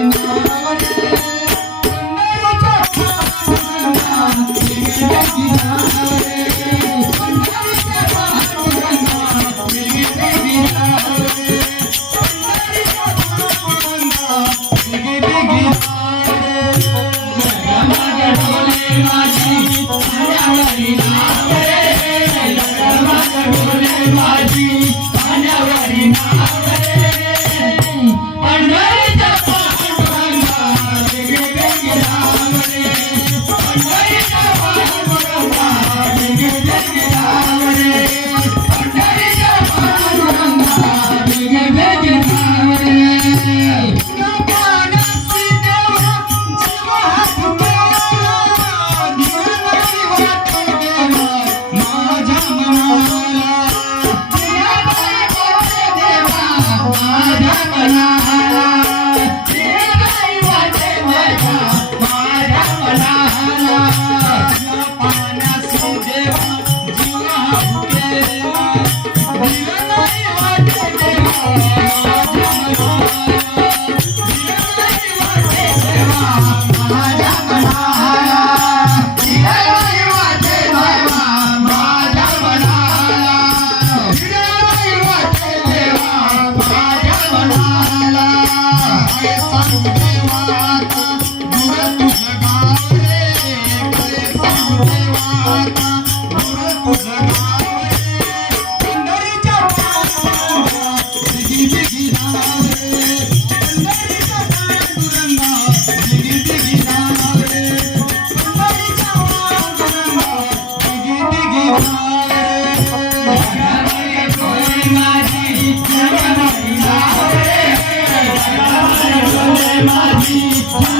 Yeah. Oh,